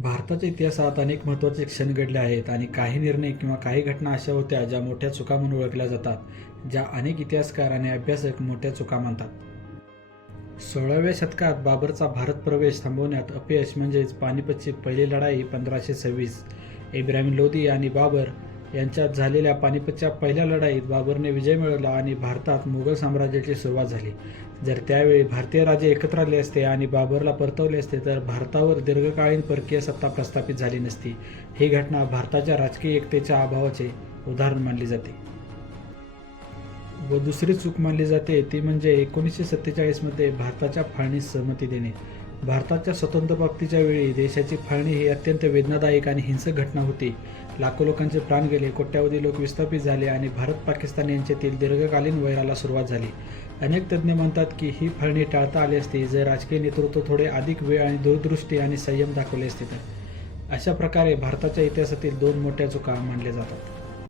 भारताच्या इतिहासात अनेक महत्त्वाचे क्षण घडले आहेत आणि काही निर्णय किंवा काही घटना अशा होत्या ज्या मोठ्या चुका म्हणून ओळखल्या जातात ज्या अनेक इतिहासकार आणि अभ्यासक मोठ्या चुका मानतात. सोळाव्या शतकात बाबरचा भारत प्रवेश थांबवण्यात अपयश म्हणजेच पानिपतची पहिली लढाई पंधराशे सव्वीस. इब्राहिम लोदी आणि बाबर यांच्यात झालेल्या पानिपतच्या पहिल्या लढाईत बाबरने विजय मिळवला आणि भारतात मुघल साम्राज्याची सुरुवात झाली. जर त्यावेळी भारतीय राजे एकत्र आले असते आणि बाबरला परतवले असते तर भारतावर दीर्घकालीन परकीय सत्ता प्रस्थापित झाली नसती. ही घटना भारताच्या राजकीय एकतेच्या अभावाचे उदाहरण मानली जाते. व दुसरी चूक मानली जाते ती म्हणजे एकोणीसशे सत्तेचाळीसमध्ये भारताच्या फाळणीस सहमती देणे. भारताच्या स्वतंत्र प्राप्तीच्या वेळी देशाची फाळणी ही अत्यंत वेदनादायक आणि हिंसक घटना होती. लाखो लोकांचे प्राण गेले कोट्यावधी लोक विस्थापित झाले आणि भारत पाकिस्तान यांच्यातील दीर्घकालीन वैराला सुरुवात झाली. अनेक तज्ज्ञ म्हणतात की ही फाळणी टाळता आली असती जर राजकीय नेतृत्व थोडे अधिक वेळ आणि दूरदृष्टी आणि संयम दाखवले असते. तर अशा प्रकारे भारताच्या इतिहासातील दोन मोठ्या चुका मानल्या जातात.